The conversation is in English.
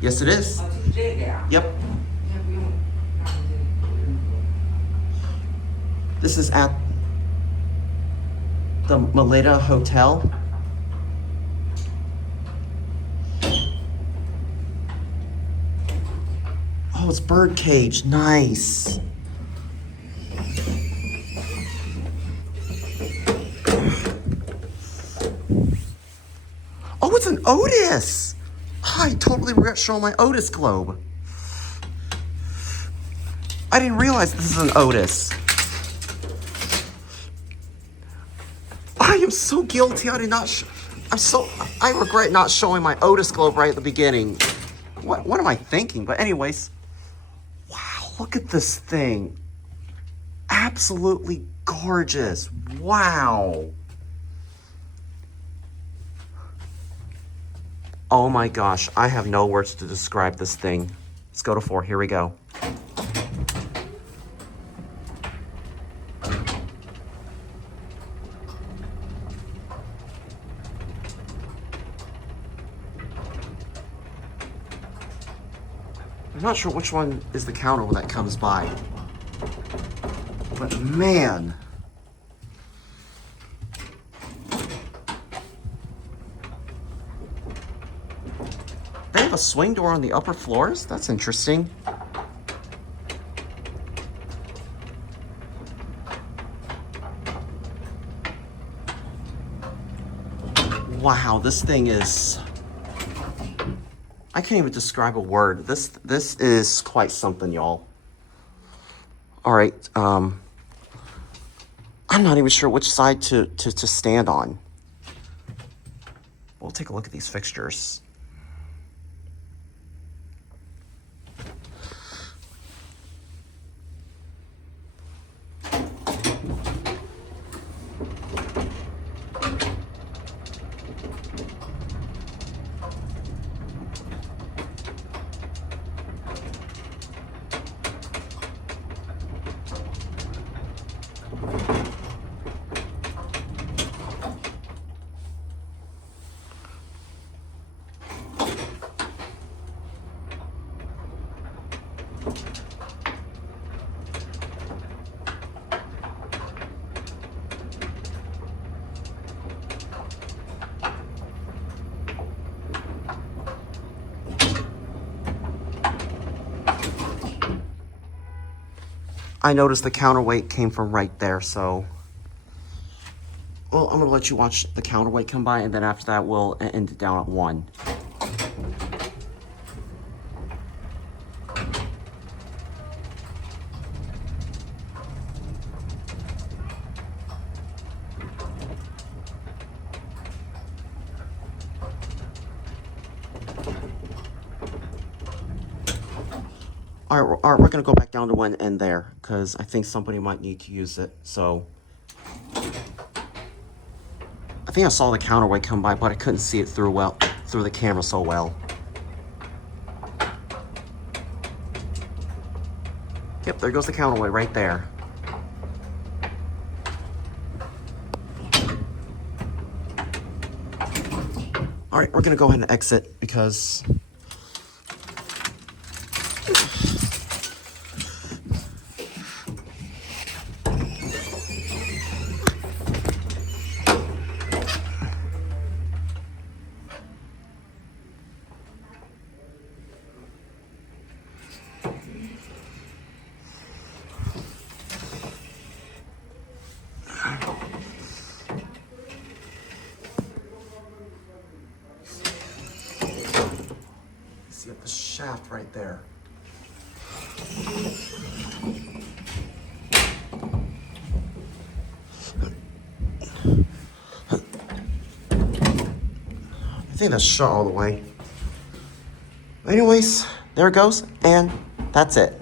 Yes, it is. 哦，就是这个呀。Yep. 应该不用，那我这不用。 This is at the Maleta Hotel. Oh, it's bird cage. Nice. Oh, it's an Otis. I totally forgot showing my Otis globe. I didn't realize this is an Otis. I am so guilty. I did not. I regret not showing my Otis globe right at the beginning. What am I thinking? But anyways, wow, look at this thing. Absolutely gorgeous. Wow. Oh my gosh, I have no words to describe this thing. Let's go to 4. Here we go. I'm not sure which one is the counter that comes by. But man. They have a swing door on the upper floors? That's interesting. Wow, this thing is... I can't even describe a word. This is quite something, y'all. All right, I'm not even sure which side to stand on. We'll take a look at these fixtures. I noticed the counterweight came from right there, so... Well, I'm gonna let you watch the counterweight come by, and then after that, we'll end it down at 1. All right, we're gonna go back down to 1 end there, because I think somebody might need to use it, so... I think I saw the counterweight come by, but I couldn't see it through the camera so well. Yep, there goes the counterweight right there. All right, we're gonna go ahead and exit because... See the shaft right there. I think that's shut all the way. Anyways, there it goes, and that's it.